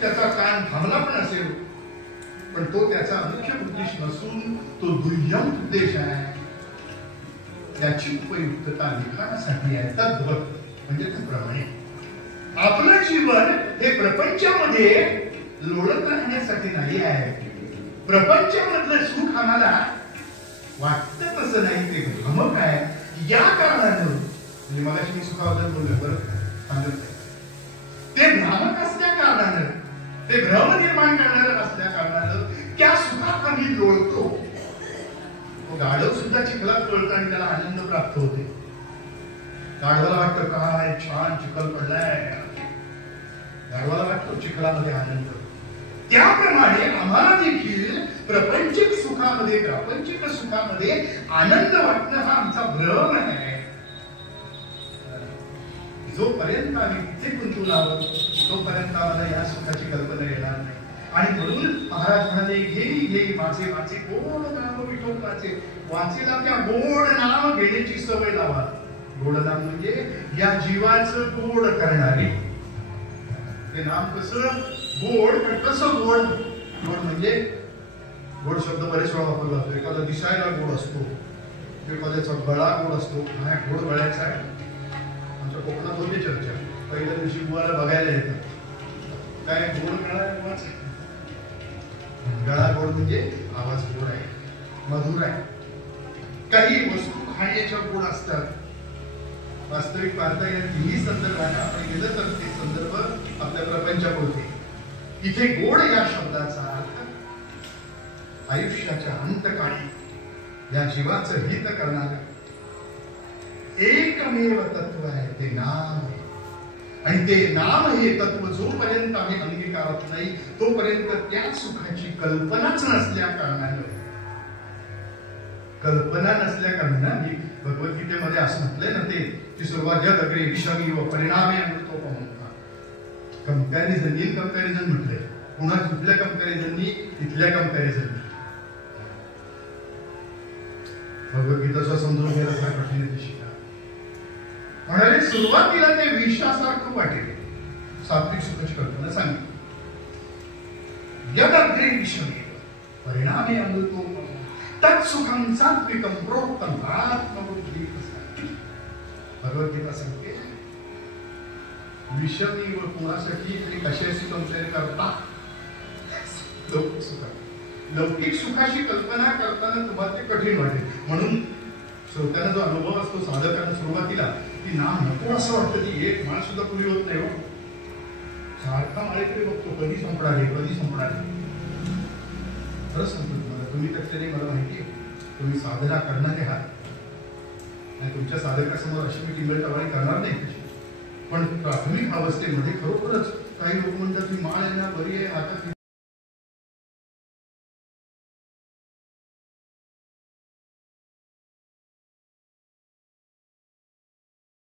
त्याचा कान थांबला पण असेल, पण तो त्याचा मुख्य उद्देश नसून तो दुय्यम उद्देश आहे. त्याची उपयुक्तता लिखाणासाठी आहे. तद्भव म्हणजे त्याप्रमाणे आपलं जीवन हे प्रपंचामध्ये लोळत राहण्यासाठी नाही आहे. प्रपंचामधलं सुख आम्हाला वाटतं तसं नाही, ते भ्रमक आहे. या कारणानं म्हणजे मगाशी मी सुखाबद्दल बोललो बरं सांगत ते भ्रामक असल्या कारणानं, ते भ्रम निर्माण करणारं असल्या कारणानं त्या सुखात आम्ही लोळतो. तो गाढव सुद्धा चिखलात लोळतो आणि त्याला आनंद प्राप्त होते. गाढवाला वाटतं काय छान चिखल पडलाय, गाढवाला वाटतो चिखलामध्ये आनंद. त्याप्रमाणे आम्हाला देखील प्रापंचिक सुखामध्ये, प्रापंचिक सुखामध्ये आनंद वाटणं हा आमचा भ्रम आहे. जोपर्यंत आम्ही तिथे गुंतून आहोत तोपर्यंत आम्हाला या सुखाची कल्पना येणार नाही. आणि म्हणून महाराज म्हणाले, घेई घेई माझे माझे गोड नाम विठोल वाचे. वाचेला त्या गोड नाम घेण्याची सवय लावा. गोड नाम म्हणजे या जीवाचं गोड करणारे. ते नाम कसं गोड, कसं गोड? गोड म्हणजे गोड शब्द बरेच वेळा वापरला जातो. एखादा दिसायला गोड असतो, एखाद्याचा गळा गोड असतो. हा गोड गळ्याचा आहे. आमच्या कोकणात होती चर्चा. पहिल्या दिवशी बुवाला बघायला येतात, काय गोड गळा आहे. गळा गोड म्हणजे आवाज गोड आहे, मधुर आहे. काही वस्तू खाण्याच्या गोड असतात. वास्तविक पाहता या तिन्ही संदर्भाने आपण गेलं तर ते संदर्भ आपल्या प्रपंचापुरते. इथे गोड या शब्दाचा अर्थ आयुष्याच्या अंतकाळी या जीवाचं हित करणारं एकमेव तत्व आहे, ते नाम आहे. आणि ते नाम हे तत्व जोपर्यंत आम्ही अंगीकारत नाही तोपर्यंत त्या सुखाची कल्पनाच नसल्या कारणानं, कल्पना नसल्या कारणानं मी भगवद्गीतेमध्ये असं म्हटलंय ना, ते सुरुवात अग्रे विषमी व परिणामे अमृतोपमंता. कंपॅरिझन इन कंपॅरिझन म्हटलंय. पुन्हा कुठल्या कंपॅरिझननी? इथल्या कंपॅरिझननी. भगवद्गीता समजून घ्यायला फार कठीण आहे. शिका म्हणाले सुरुवातीला ते विषासारखं वाटेल. सात्विक सुखाची कल्पना सांगितली. यदग्रे विषमे परिणामे अमृतोपमं तत्सुखं सात्विकं प्रोक्तं आत्मबुद्धी. भगवद्गीता सांगते विषमी व कुणासाठी आणि कशाशी कंपेअर करता लौकिक सुखाची. लौकिक सुखाची कल्पना करताना तुम्हाला ते कठीण वाटेल. म्हणून श्रोत्याला जो अनुभव असतो साधकांना सुरुवातीला की ना नको असं वाटतं, ती एक माळ सुद्धा पुरी होत नाही. हो, सारखा माळेकडे बघतो, कधी संपणार आहे, कधी संपणार आहे. खरंच सांगतो तुम्हाला, तुम्ही त्यातले मला माहिती आहे, तुम्ही साधना करणारे आहात आणि तुमच्या साधकासमोर अशी मी टिंगलटवाळी करणार नाही. पण प्राथमिक अवस्थेमध्ये खरोखरच काही लोक म्हणतात, तुम्ही माळ आहे ना, बरी आहे, हातात